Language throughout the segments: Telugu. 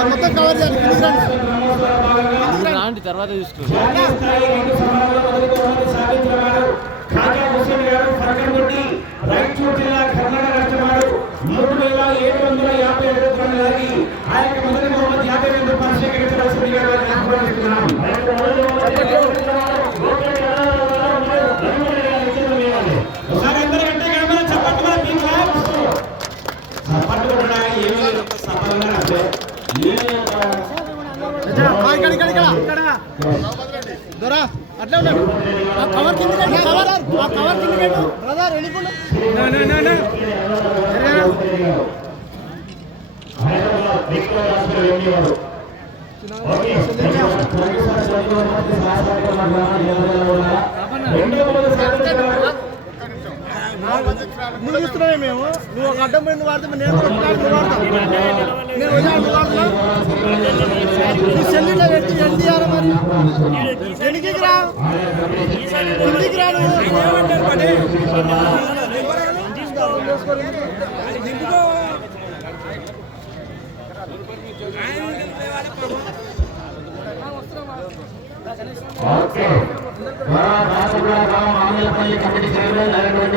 మొత్తం కవర్ చేయాలి. రాండి. తర్వాత మూడు వేల ఏడు వందల యాభై ఏడు రూపాయలు లాగి ఆ యొక్క మొదటి బహుమతి యాభై రెండు రూపాయలు స్వీకరించవలసిందిగా దొరా అట్లే ఉన్నాడు ఆ కవర్ కవర్ ఆ కవర్ బ్రదర్ నువ్వు చూస్తున్నావే మేము. నువ్వు ఒక అడ్డం పోయి వాడితే నేను కూడా నువ్వు వాడతావు నేను వచ్చా నువ్వు వాడుతున్నా నీ పెట్టి ఎన్టీఆర్ మరి. వెనక్కి రా? కిందికి రా ఓకే. రాష్ట్ర కమిటీ చైర్మన్ అయినటువంటి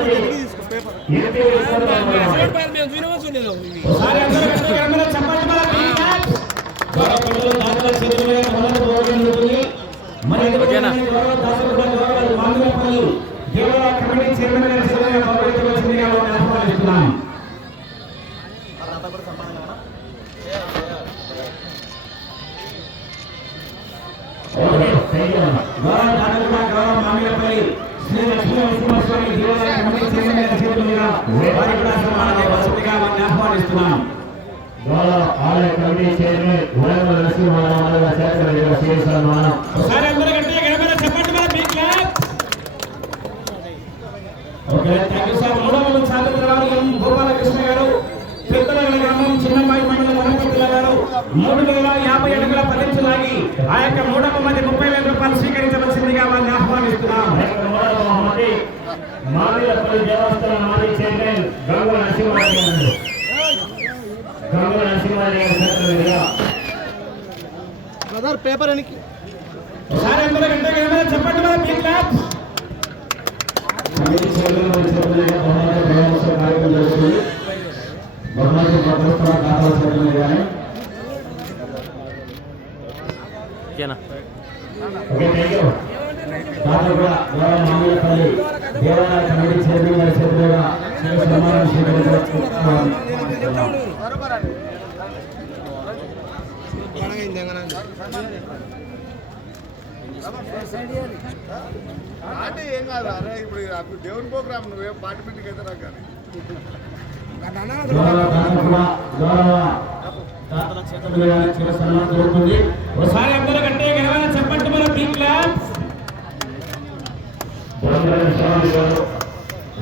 ఓకే, థాంక్ యూ. గౌరవ దాతలు కూడా గౌరవ మాంగళ్యపల్లి శ్రీ లక్ష్మీ నరసింహస్వామి దేవాలయ కమిటీ చైర్మన్ చేతుల మీద వారికి కూడా సన్మానం. చేయవలసిందిగా వారిని ఆహ్వానిస్తున్నాం గౌరవ ఆలయ కమిటీ చైర్మన్ వరంగల్ నరసింహారావు సన్మానం ఒకసారి అందరూ గట్టిగా చెప్పండి క్లాప్ ఓకే సార్ మూడవ గోపాలకృష్ణ గారు పెద్దల గ్రామం చిన్నమ్మాయి మండలం గారు మూడు వేల యాభై అడుగుల పదించులాగి ఆ యొక్క మూడవ మంది ముప్పై వేల రూపాయలు స్వీకరించవలసిందిగా వారిని మామిలపల్లి దేవస్థానం మాజీ చైర్మన్ గంగు నరసింహారావు గారు బ్రదర్ పేపర్ అందరూ గడపడ చెప్పండి క్లాప్ ఓకే థ్యాంక్ యూ దాంట్లో కూడా గౌరవ మామిలపల్లి దేవాలయ కమిటీ చైర్మన్ గారి సన్మానం అంటే ఏం కాదు అరే ఇప్పుడు అప్పుడు దేవుని ప్రోగ్రామ్ నువ్వేం పార్టీ మీటింగ్ అయితే నాకు కానీ దాతలు కూడా గౌరవ దాతల చేతుల మీదుగా స్వీయ సన్మానం జరుగుతుంది ఒకసారి అందరూ గట్టిగా గడపడ చెప్పండి మన బిగ్ క్లాప్ బృందరని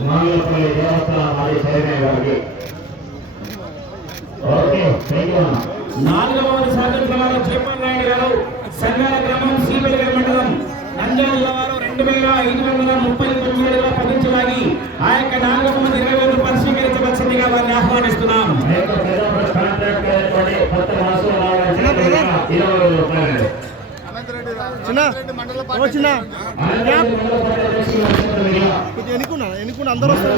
స్వామి గారు ఓకే నాలుగవ నాయుడు గారు సంగాల గ్రామం శ్రీపల్లి మండలం నంద్యాల వారు రెండు వేల ఐదు వందల ముప్పై తొమ్మిదిలో వేల ఆ యొక్క నాలుగవ మంది ఇరవై వేలు పరిశీకరించవలసిందిగా వారిని ఆహ్వానిస్తున్నాం రేపు పెద్దపల్లి కాంట్రాక్ట్ అయినటువంటి కొత్త వాసు రావు చేతుల మీదుగా ఇరవై వేల రూపాయలు అనంతరెడ్డి చిన్న అనంతరెడ్డి మండల ఓ పార్టీ చిన్న అనంతరం మండల పార్టీ అధ్యక్షులు వారి చేతుల మీదుగా ఇది ఎన్నుకున్నా? ఎన్నుకున్నా? అందరూ వస్తారు.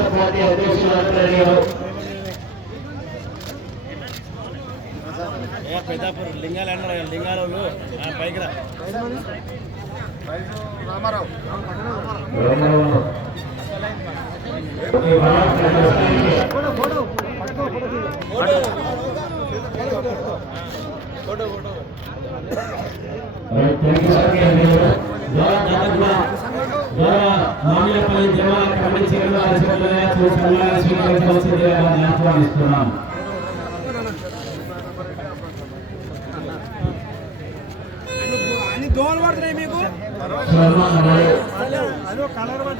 పెద్దాపూర్ లింగాలు అన్నారు లింగాలు పైకి రా. రామారావు. బ్రహ్మరావు ఈ బలాత్కార దర్శనానికి మామిలపల్లి దేవాలయ కమిటీ స్వీకరించవలసిందిగా ఆహ్వానిస్తున్నాం దోమలు పడుతున్నాయి మీకు కలర్ పడ్డ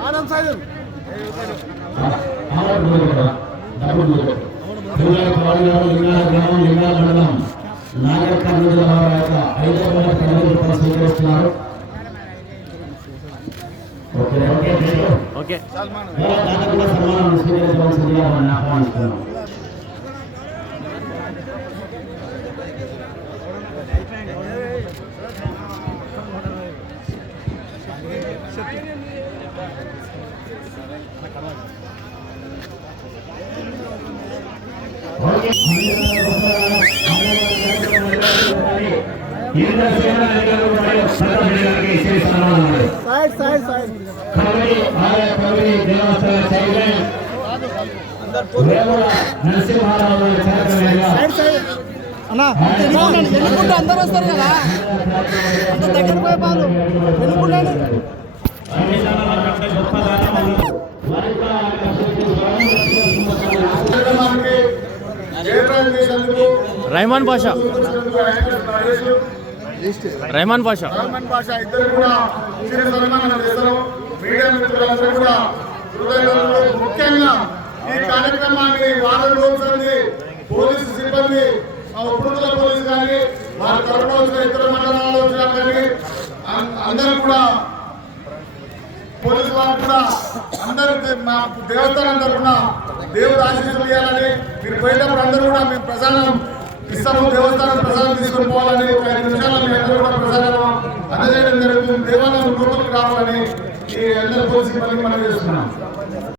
మానం సైజు ఓకే ఓకే కూడా సన్మానం స్వీకరించవలసిందిగా ఆహ్వానిస్తున్నాం అన్నా ఎన్నుకుంటాను ఎన్నుకుంటే అందరూ వస్తారు కదా అంత దగ్గర పోయి పాలు జయప్రదం రైమాన్ భాష రైమాన్ భాష భాష ఇద్దరు కూడా చిరు సన్మానం చేస్తారు. మీడియా మిత్రులందరూ కూడా హృదయంలో ముఖ్యంగా ఈ కార్యక్రమాన్ని వారం పోలీసు సిబ్బంది ఆ పోలీసు కానీ వారి తరఫున ఇతర మండలాల్లో కానీ అం- అందరూ కూడా పోలీసు కూడా అందరూ మా దేవస్థానం తరఫున దేవుడు ఆశీస్సులు ఇవ్వాలని మీరు పోయేటప్పుడు అందరూ కూడా మేము ప్రసాదం ఇస్తాము దేవస్థానం ప్రసాదం తీసుకొని పోవాలని ఒక ఐదు నిమిషాలు మీ అందరూ కూడా ప్రసాదం అందజేయడం జరుగుతుంది. దేవాలయం రూపంలో కావాలని ఈ అందరూ పోలీసు సిబ్బందికి మనం చేస్తున్నాం